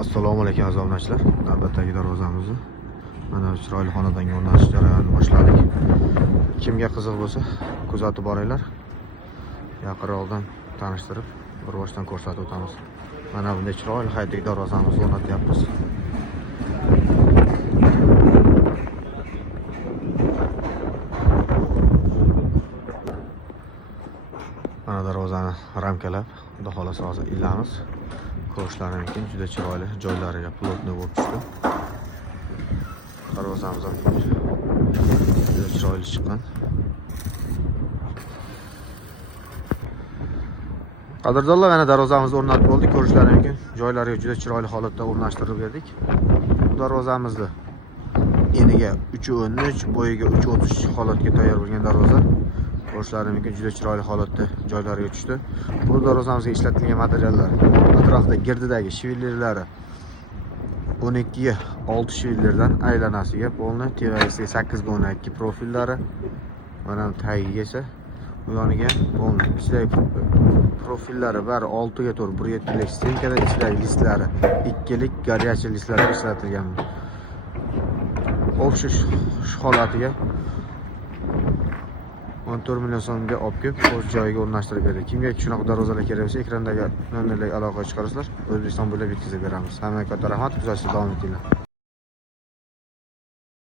Assalomu alaykum aziz obunachilar. Navbatdagi darvozamizni mana chiroyli xonadonga o'rnatish jarayonini boshladik. Kimga qiziq bo'lsa, kuzatib boringlar. Yaqinroqdan tanishtirib, bir boshdan ko'rsatib o'tamiz. Mana bunday chiroyli haydek darvozamizni o'rnatyapmiz. Mana darvozani ramkalab, xudo xolasa hozir ilamiz. Ko'rishlari mumkin, juda chiroyli joylariga plotniy bo'lib tushdi. Darvozamiz ham juda chiroyli chiqqan. Qadrdonlar, mana darvozamizni o'rnatib bo'ldik. Ko'rishlari mumkin, joylariga juda chiroyli holatda o'rnashtirib berdik. Bu darvozamizni eniga 3.13, bo'yiga 3.30 holatga tayyor bo'lgan darvoza. Ko'rishlari mumkin, juda chiroyli holatda joylariga tushdi. Bu darvozamizga ishlatilgan materiallar atrofda girdidagi shivillerlari 12 ga 6 shivillerdan aylanasiga polni, tevagisiga 8 ga 12 profillari, mana tagiga esa bu yoniga polni. Ichidagi profillari bari 6 ga 4 1.7 lik stenkada, ichidagi listlari 2 lik горячий listlar ishlatilgan. Hop, shu holatiga 14 million so'mga olib kelib, o'z joyiga o'rnashtirib berdik. Kimga shunaqa darvozalar kerak bo'lsa, ekrandagi nomerlarga aloqa chiqarasizlar. O'zbekiston bo'ylab yetkazib beramiz. Hammaga katta rahmat, kuzatishda davom etinglar.